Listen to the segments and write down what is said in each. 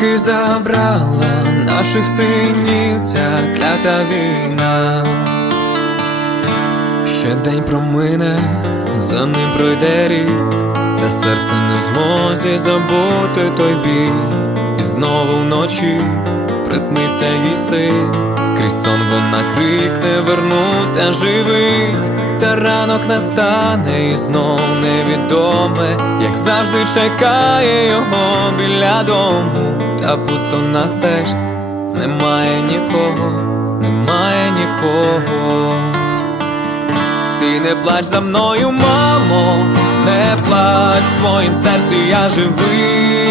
Скільки забрала наших синів ця клята війна, ще день промине, за ним пройде рік, та серце не в змозі забути той біль, і знову вночі присниться їй син, крізь сон вона крикне, вернуся живий, та ранок настане і знов невідоме, як завжди чекає його біля дому, та пусто на стежці, немає нікого, немає нікого. Ти не плач за мною, мамо, не плач в твоїм серці я живий,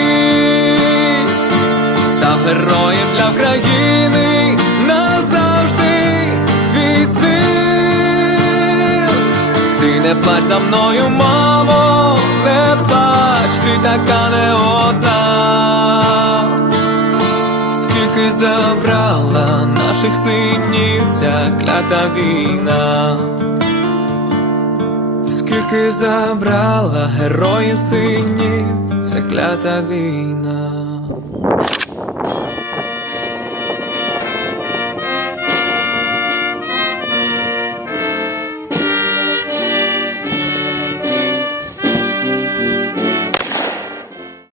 героєм для України назавжди твій син. Ти не плач за мною, мамо, не плач, ти така не одна. Скільки забрала наших синів ця клята війна. Скільки забрала героїв синів ця клята війна.